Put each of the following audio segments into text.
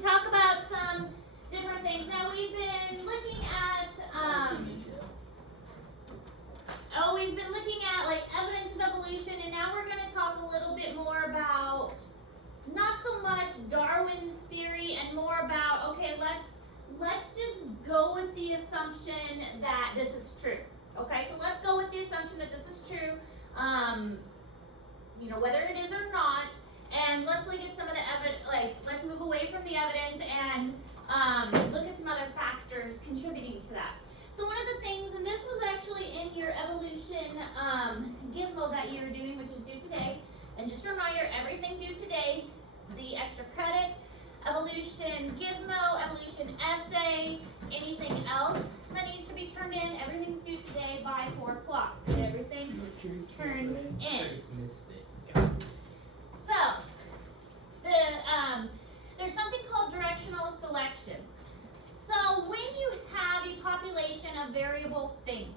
talk about some different things. Now we've been looking at like evidence of evolution, and now we're going to talk a little bit more about not so much Darwin's theory and more about, okay, let's just go with the assumption that this is true. Okay, so let's go with the assumption that this is true, whether it is or not, and let's look at some of the evidence, let's move away from the evidence and look at some other factors contributing to that. So one of the things, and this was actually in your evolution gizmo that you were doing, which is due today, and just a reminder, everything due today, the extra credit, evolution gizmo, evolution essay, anything else that needs to be turned in, everything's due today by 4 o'clock. Everything turned in. So, there's something called directional selection. So when you have a population of variable things,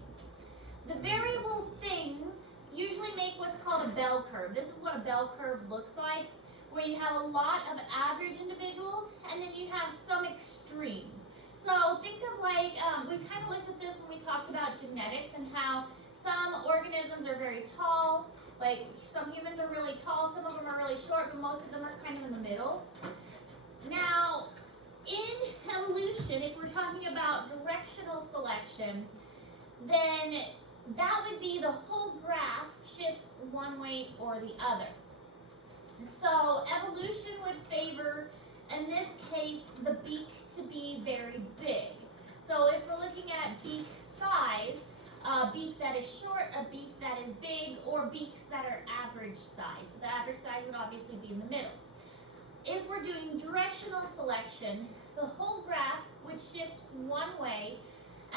the variable things usually make what's called a bell curve. This is what a bell curve looks like, where you have a lot of average individuals and then you have some extremes. So think of we kind of looked at this when we talked about genetics and how some organisms are very tall, like some humans are really tall, some of them are really short, but most of them are kind of in the middle. Now, in evolution, if we're talking about directional selection, then that would be the whole graph shifts one way or the other. So evolution would favor, in this case, the beak to be very big. So if we're looking at beak size, a beak that is short, a beak that is big, or beaks that are average size. So the average size would obviously be in the middle. If we're doing directional selection, the whole graph would shift one way,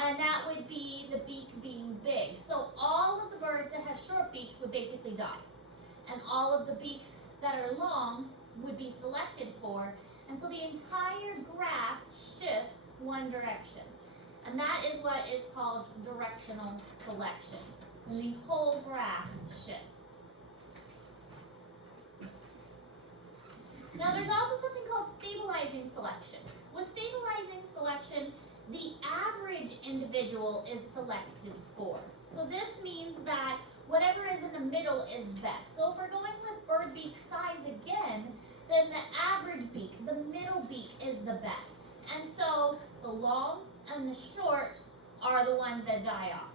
and that would be the beak being big. So all of the birds that have short beaks would basically die. And all of the beaks that are long would be selected for, and so the entire graph shifts one direction. And that is what is called directional selection, when the whole graph shifts. Now there's also something called stabilizing selection. With stabilizing selection, the average individual is selected for. So this means that whatever is in the middle is best. So if we're going with bird beak size again, then the average beak, the middle beak, is the best. And so the long and the short are the ones that die off.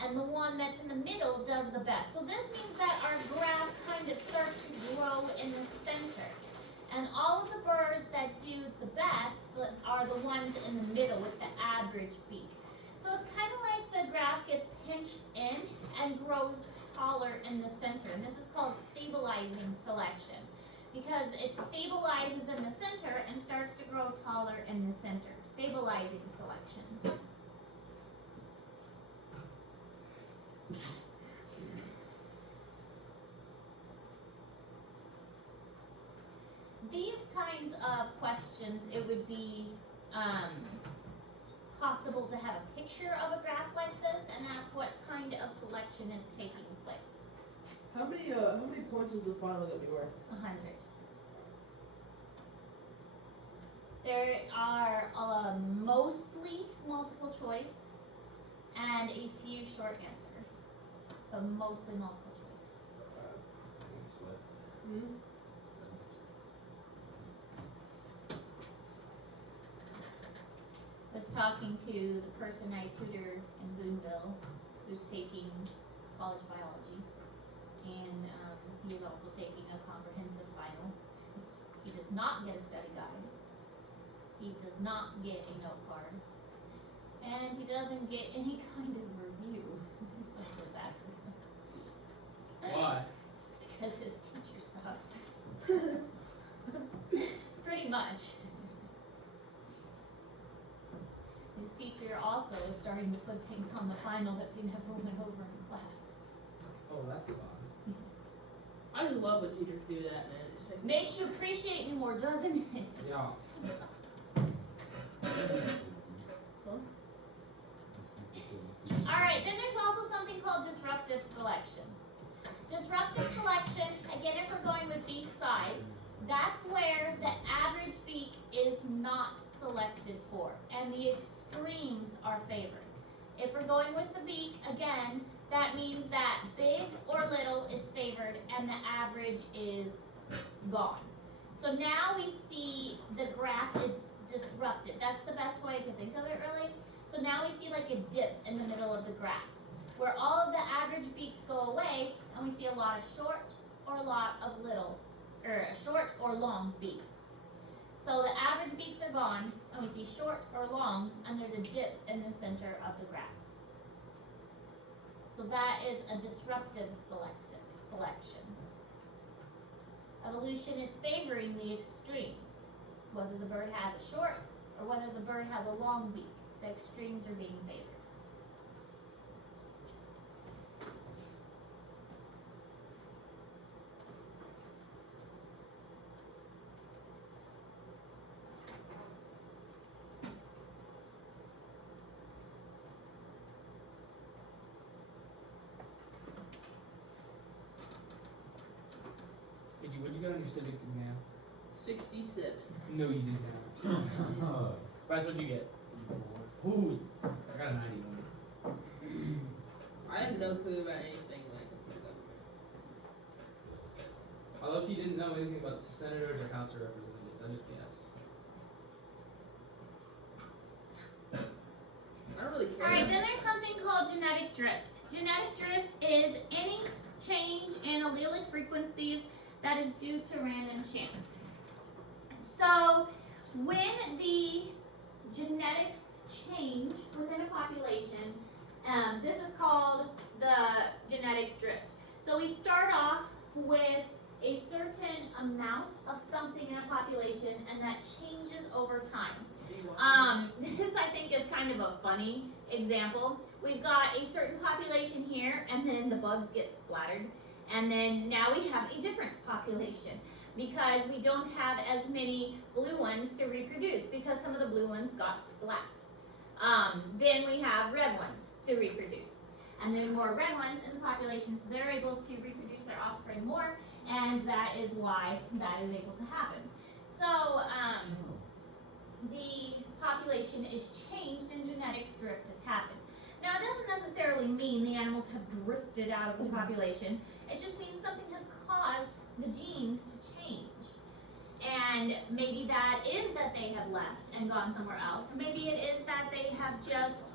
And the one that's in the middle does the best. So this means that our graph kind of starts to grow in the center. And all of the birds that do the best are the ones in the middle with the average beak. So it's kind of like the graph gets pinched in and grows taller in the center. And this is called stabilizing selection, because it stabilizes in the center and starts to grow taller in the center. Stabilizing selection. These kinds of questions, it would be possible to have a picture of a graph like this and ask what kind of selection is taking place. How many points is the final gonna be worth? 100. There are mostly multiple choice and a few short answer, but mostly multiple choice. I was talking to the person I tutor in Boonville who's taking college biology, and he is also taking a comprehensive final. He does not get a study guide. He does not get a note card. And he doesn't get any kind of review. I feel bad for him. Why? Because his teacher sucks. Pretty much. His teacher also is starting to put things on the final that they never went over in class. Oh, that's fun. I just love when teachers do that, man. It just Makes you appreciate me more, doesn't it? Yeah. Alright, then there's also something called disruptive selection. Disruptive selection, again, if we're going with beak size, that's where the average beak not selected for, and the extremes are favored. If we're going with the beak, again, that means that big or little is favored and the average is gone. So now we see the graph is disrupted. That's the best way to think of it, really. So now we see like a dip in the middle of the graph, where all of the average beaks go away, and we see a lot of short or a lot of little, or short or long beaks. So the average beaks are gone, and we see short or long, and there's a dip in the center of the graph. So that is a disruptive selection. Evolution is favoring the extremes, whether the bird has a short or whether the bird has a long beak. The extremes are being favored. What'd you get on your civics exam? 67. No, you did not. Bryce, what'd you get? Ooh, I got a 91. I have no clue about anything when it comes to government. I love you didn't know anything about senators or House of Representatives. I just guessed. I don't really care. Alright, then there's something called genetic drift. Genetic drift is any change in allelic frequencies that is due to random chance. So when the genetics change within a population, this is called the genetic drift. So we start off with a certain amount of something in a population, and that changes over time. This I think is kind of a funny example. We've got a certain population here, and then the bugs get splattered. And then now we have a different population because we don't have as many blue ones to reproduce because some of the blue ones got splat. Then we have red ones to reproduce. And then more red ones in the population, so they're able to reproduce their offspring more, and that is why that is able to happen. So the population is changed and genetic drift has happened. Now, it doesn't necessarily mean the animals have drifted out of the population. It just means something has caused the genes to change. And maybe that is that they have left and gone somewhere else, or maybe it is that they have just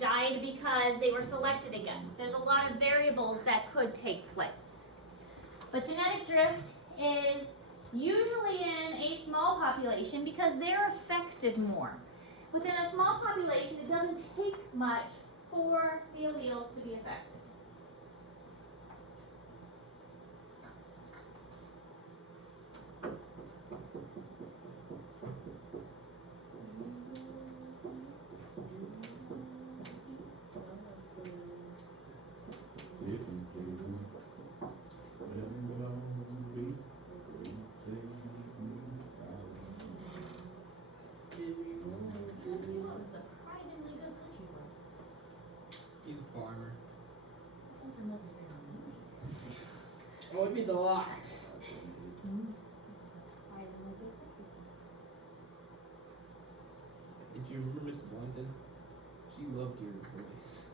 died because they were selected against. There's a lot of variables that could take place. But genetic drift is usually in a small population because they're affected more. Within a small population, it doesn't take much for the alleles to be affected. Let's see what a surprisingly good country was. He's a farmer. That doesn't necessarily mean Oh, it means a lot. it's a surprisingly good country. Did you remember Miss Boynton? She loved your voice.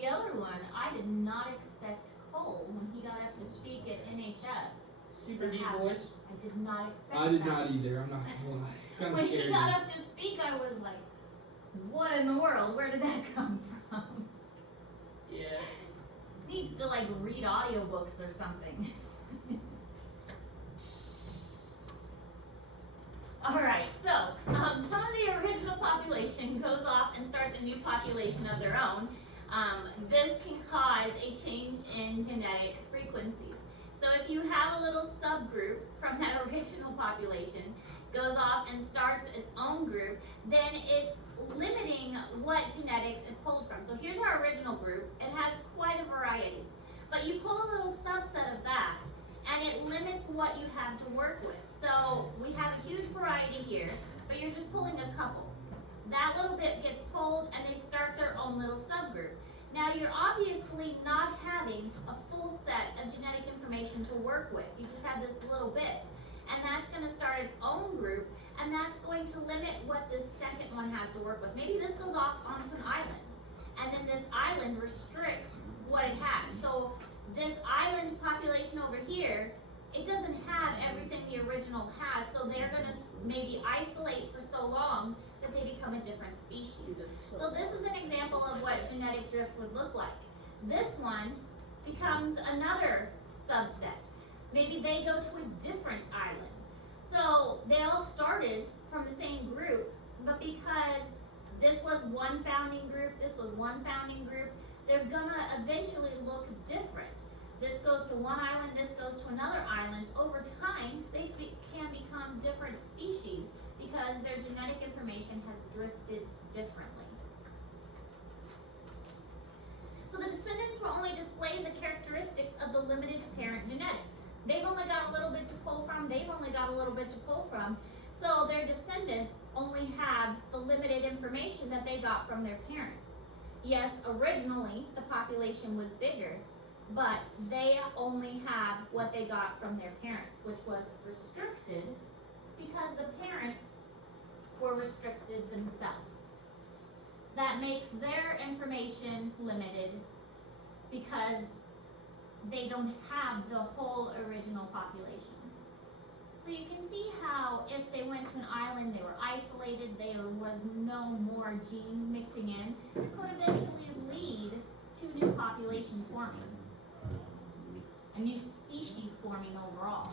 The other one, I did not expect Cole when he got up to speak at NHS. Super to deep have voice. it. I did not expect I did that. not either. I'm not gonna lie. Kind of When scared he me. got up to speak, I was like, what in the world? Where did that come from? Yeah. Needs to like read audiobooks or something. Alright, so some of the original population goes off and starts a new population of their own. This can cause a change in genetic frequencies. So if you have a little subgroup from that original population, goes off and starts its own group, then it's limiting what genetics it pulled from. So here's our original group. It has quite a variety. But you pull a little subset of that, and it limits what you have to work with. So we have a huge variety here, but you're just pulling a couple. That little bit gets pulled, and they start their own little subgroup. Now you're obviously not having a full set of genetic information to work with. You just have this little bit. and that's going to start its own group, and that's going to limit what this second one has to work with. Maybe this goes off onto an island, and then this island restricts what it has. So this island population over here, it doesn't have everything the original has, so they're going to maybe isolate for so long that they become a different species. So this is an example of what genetic drift would look like. This one becomes another subset. Maybe they go to a different island. So they all started from the same group, but because this was one founding group, this was one founding group, they're gonna eventually look different. This goes to one island, this goes to another island. Over time, they can become different species because their genetic information has drifted differently. So the descendants will only display the characteristics of the limited parent genetics. They've only got a little bit to pull from, they've only got a little bit to pull from. So their descendants only have the limited information that they got from their parents. Yes, originally the population was bigger, but they only have what they got from their parents, which was restricted because the parents were restricted themselves. That makes their information limited because they don't have the whole original population. So you can see how if they went to an island, they were isolated, there was no more genes mixing in, it could eventually lead to new population forming, a new species forming overall.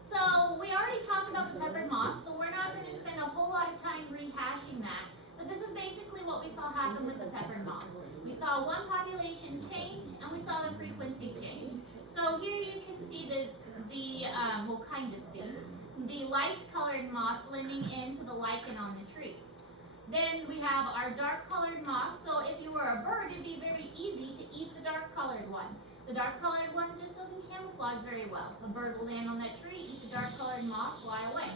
So we already talked about the peppered moth, so we're not going to spend a whole lot of time rehashing that. But this is basically what we saw happen with the peppered moth. We saw one population change, and we saw the frequency change. So here you can see we'll kind of see, the light-colored moth blending into the lichen on the tree. Then we have our dark-colored moth. So if you were a bird, it'd be very easy to eat the dark-colored one. The dark-colored one just doesn't camouflage very well. A bird will land on that tree, eat the dark-colored moth, fly away.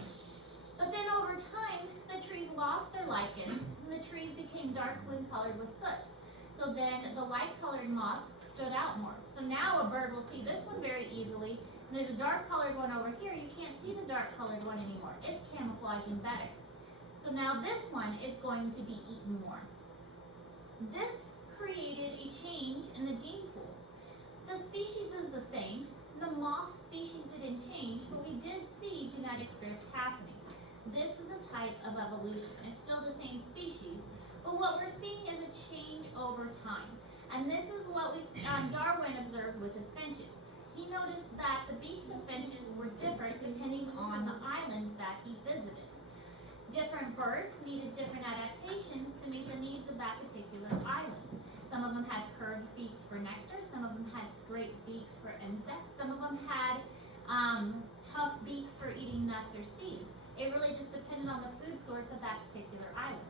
But then over time, the trees lost their lichen, and the trees became dark when colored with soot. So then the light-colored moths stood out more. So now a bird will see this one very easily, and there's a dark-colored one over here. You can't see the dark-colored one anymore. It's camouflaging better. So now this one is going to be eaten more. This created a change in the gene pool. The species is the same. The moth species didn't change, but we did see genetic drift happening. This is a type of evolution. It's still the same species, but what we're seeing is a change over time. And this is what Darwin observed with his finches. He noticed that the beaks of finches were different depending on the island that he visited. Different birds needed different adaptations to meet the needs of that particular island. Some of them had curved beaks for nectar, some of them had straight beaks for insects, some of them had tough beaks for eating nuts or seeds. It really just depended on the food source of that particular island.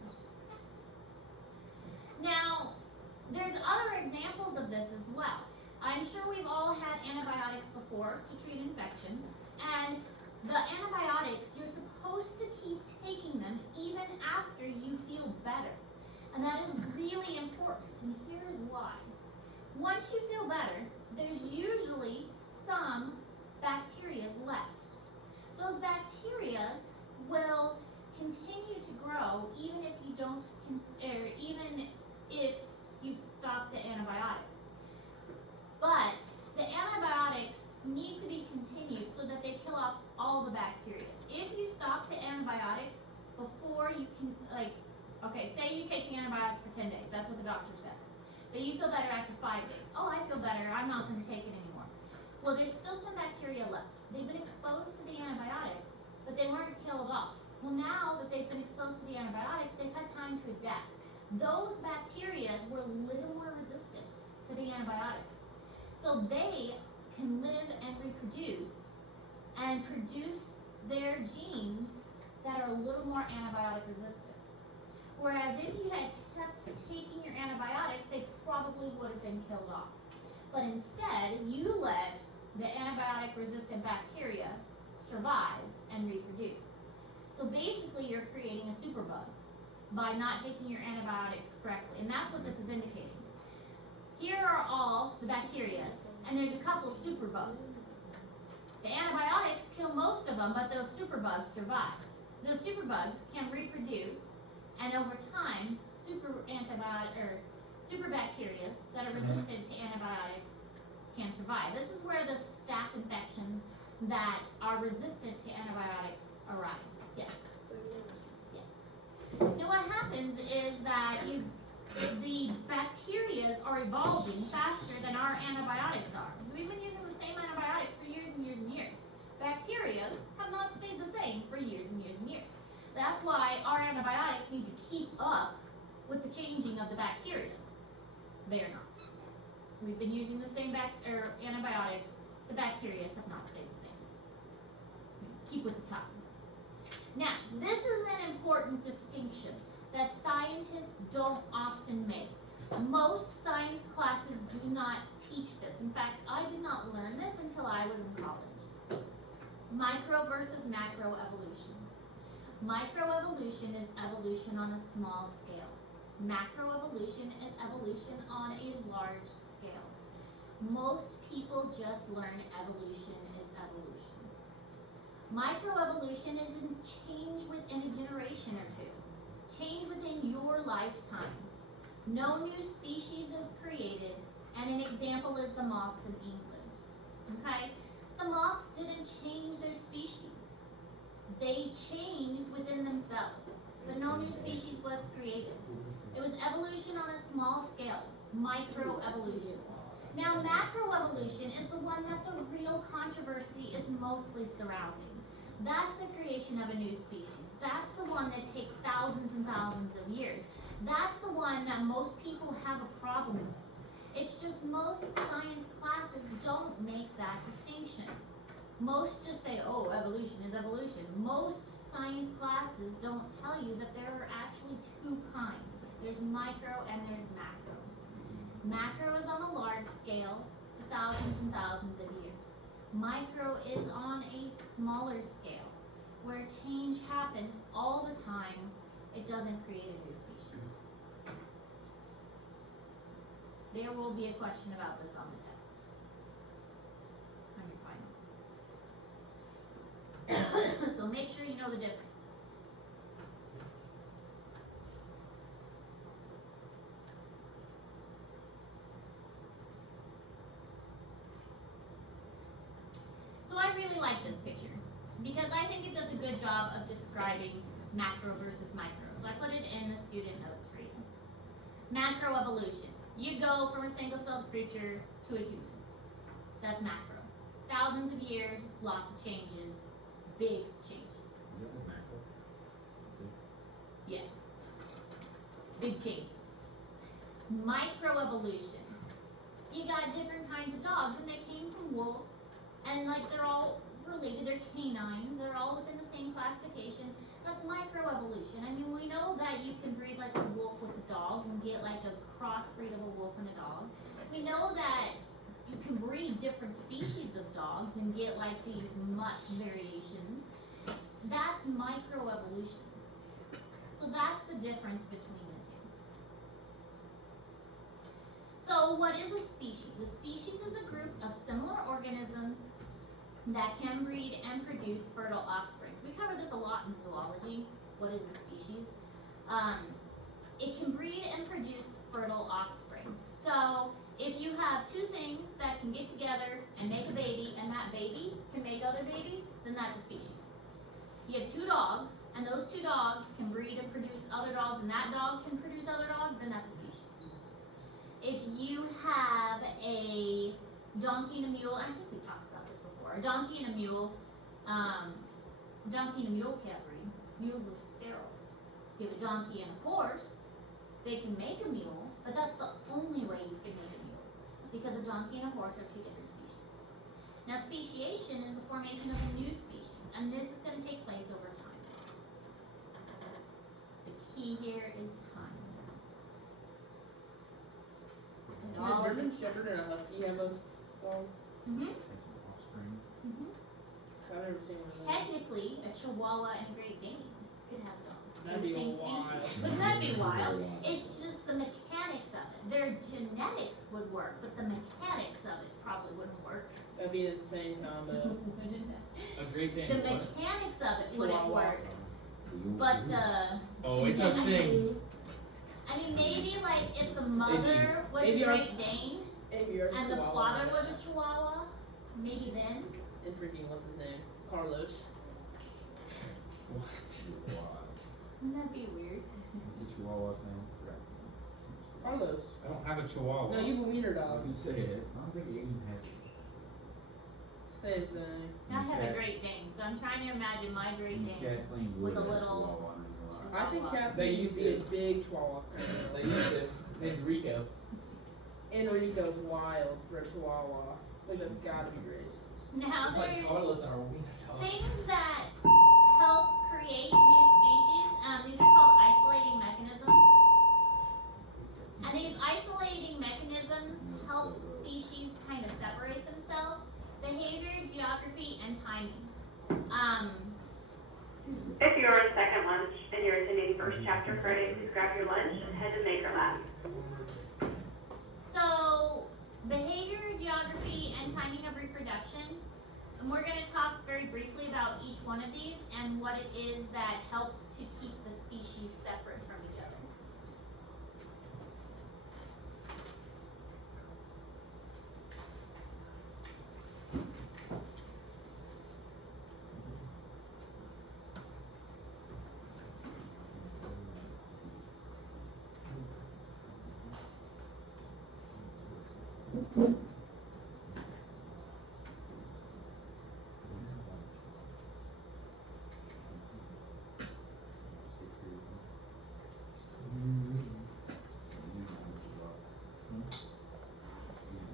Now, there's other examples of this as well. I'm sure we've all had antibiotics before to treat infections, and the antibiotics, you're supposed to keep taking them even after you feel better. And that is really important, and here's why. Once you feel better, there's usually some bacteria left. Those bacteria will continue to grow even if you don't, or even if you stop the antibiotics. But the antibiotics need to be continued so that they kill off all the bacteria. If you stop the antibiotics before you can, okay, say you take the antibiotics for 10 days, that's what the doctor says. But you feel better after 5 days. Oh, I feel better, I'm not going to take it anymore. Well, there's still some bacteria left. They've been exposed to the antibiotics, but they weren't killed off. Well, now that they've been exposed to the antibiotics, they've had time to adapt. Those bacteria were a little more resistant to the antibiotics. So they can live and reproduce and produce their genes that are a little more antibiotic resistant. Whereas if you had kept taking your antibiotics, they probably would have been killed off. But instead, you let the antibiotic resistant bacteria survive and reproduce. So basically you're creating a superbug. by not taking your antibiotics correctly. And that's what this is indicating. Here are all the bacteria, and there's a couple superbugs. The antibiotics kill most of them, but those superbugs survive. Those superbugs can reproduce, and over time, superbacteria that are resistant to antibiotics can survive. This is where the staph infections that are resistant to antibiotics arise. Yes. Yes. Now what happens is that the bacteria are evolving faster than our antibiotics are. We've been using the same antibiotics for years and years and years. Bacteria have not stayed the same for years and years and years. That's why our antibiotics need to keep up with the changing of the bacteria. They are not. We've been using the same antibiotics. The bacteria have not stayed the same. Keep with the times. Now, this is an important distinction that scientists don't often make. Most science classes do not teach this. In fact, I did not learn this until I was in college. Micro versus macro evolution. Microevolution is evolution on a small scale. Macroevolution is evolution on a large scale. Most people just learn evolution is evolution. Microevolution is change within a generation or two. Change within your lifetime. No new species is created, and an example is the moths in England. Okay? The moths didn't change their species. They changed within themselves, but no new species was created. It was evolution on a small scale, microevolution. Now, macroevolution is the one that the real controversy is mostly surrounding. That's the creation of a new species. That's the one that takes thousands and thousands of years. That's the one that most people have a problem with. It's just most science classes don't make that distinction. Most just say, oh, evolution is evolution. Most science classes don't tell you that there are actually two kinds. There's micro and there's macro. Macro is on a large scale for thousands and thousands of years. Micro is on a smaller scale where change happens all the time. It doesn't create a new species. There will be a question about this on the test. On your final. So make sure you know the difference. So I really like this picture because I think it does a good job of describing macro versus micro. So I put it in the student notes for you. Macroevolution. You go from a single-celled creature to a human. That's macro. Thousands of years, lots of changes, big changes. Is that what macro? Yeah. Big changes. Microevolution. You got different kinds of dogs, and they came from wolves, and like they're all related, they're canines, they're all within the same classification. That's microevolution. I mean, we know that you can breed like a wolf with a dog and get like a crossbreed of a wolf and a dog. We know that you can breed different species of dogs and get like these mutt variations. That's microevolution. So that's the difference between the two. So what is a species? A species is a group of similar organisms that can breed and produce fertile offspring. So we cover this a lot in zoology. What is a species? It can breed and produce fertile offspring. So if you have two things that can get together and make a baby, and that baby can make other babies, then that's a species. You have two dogs, and those two dogs can breed and produce other dogs, and that dog can produce other dogs, then that's a species. If you have a donkey and a mule, I think we talked about this before. A donkey and a mule can't breed. Mules are sterile. You have a donkey and a horse, they can make a mule, but that's the only way you can make a mule, because a donkey and a horse are two different species. Now, speciation is the formation of a new species, and this is going to take place over time. The key here is time. It Can all a German takes Shepherd time. and a Husky have a dog? Mhm. Have some offspring. Mhm. I've never seen one of those. Technically, a Chihuahua and a Great Dane could have dogs. That'd The be same a lot species. Wouldn't that be wild? It's just the mechanics of it. Their genetics would work, but the mechanics of it probably wouldn't work. That'd be an insane combo. Wouldn't it? A Great Dane. The what? mechanics of it wouldn't Chihuahua. work, but the Oh, it's a thing. I mean, maybe like if the mother was a Maybe our- Great Dane Maybe yours and the Chihuahua. father was a Chihuahua, maybe then. And freaking what's his name? Carlos. What? Wouldn't that be weird? What's the Chihuahua's name? Carlos. I don't have a Chihuahua. No, you have a wiener I was dog. gonna say it. I don't think Aiden has it. Same thing. I have a Cat- Great Dane, so I'm trying to imagine my Great Dane. Kathleen with Wood a has little- Chihuahua, I'm not gonna lie. I think Chihuahua. Kathleen They would used be a to- big chihuahua. They used to. Named Rico. Enrico's wild for a chihuahua. I think that's gotta be racist. Now Just like there's Carlos, our wiener dog. things that help create new species. These are called isolating mechanisms. And these isolating mechanisms help species kind of separate themselves. Behavior, geography, and timing. If you're on second lunch and you're attending first chapter credit, please grab your lunch and head to Maker Labs. So, behavior, geography, and timing of reproduction. And we're going to talk very briefly about each one of these and what it is that helps to keep the species separate from each other.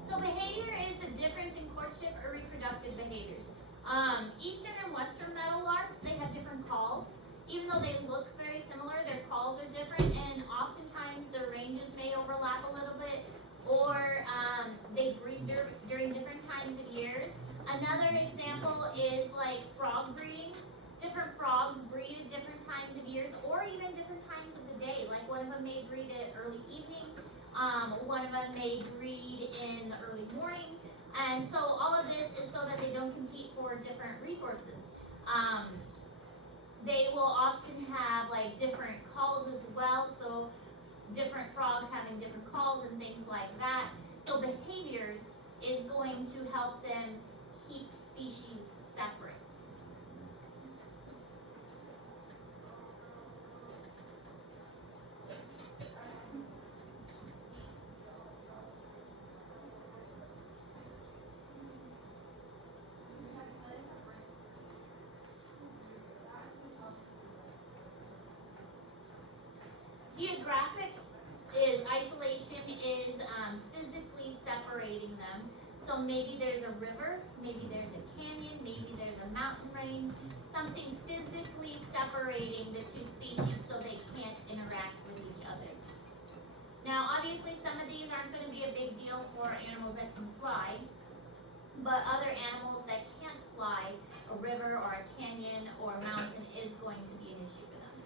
So behavior is the difference in courtship or reproductive behaviors. Eastern and western meadowlarks, they have different calls. Even though they look very similar, their calls are different, and oftentimes their ranges may overlap a little bit, or they breed during different times of years. Another example is like frog breeding. Different frogs breed at different times of years, or even different times of the day. Like one of them may breed at early evening. One of them may breed in the early morning. And so all of this is so that they don't compete for different resources. They will often have like different calls as well. So different frogs having different calls and things like that. So behaviors is going to help them keep species separate. Geographic isolation is physically separating them. So maybe there's a river, maybe there's a canyon, maybe there's a mountain range, something physically separating the two species so they can't interact with each other. Now obviously some of these aren't going to be a big deal for animals that can fly, but other animals that can't fly, a river or a canyon or a mountain is going to be an issue for them.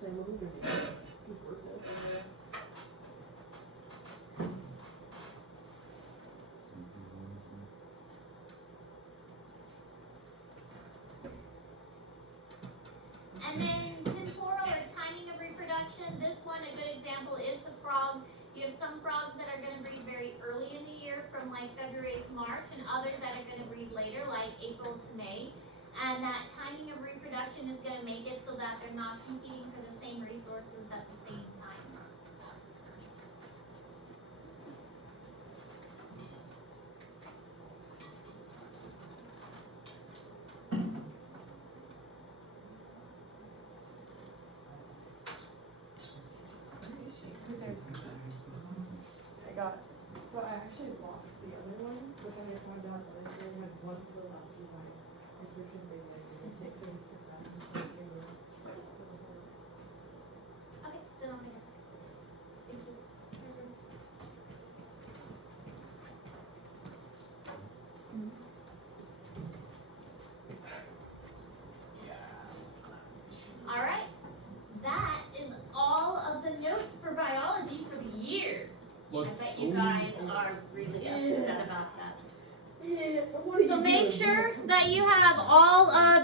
Same what we're gonna do. Just work that over there. And then temporal or timing of reproduction, this one, a good example is the frog. You have some frogs that are going to breed very early in the year from like February to March, and others that are going to breed later like April to May. And that timing of reproduction is going to make it so that they're not competing for the same resources at the same time. I got, so I actually lost the other one, but then I found out that I only had one fill out through my prescription thing, like, it takes at least 6 hours to get it. Okay, so don't make us. Thank you. Let's bet you go. guys are really upset about that. Yeah, what are So you make doing? sure that you have all of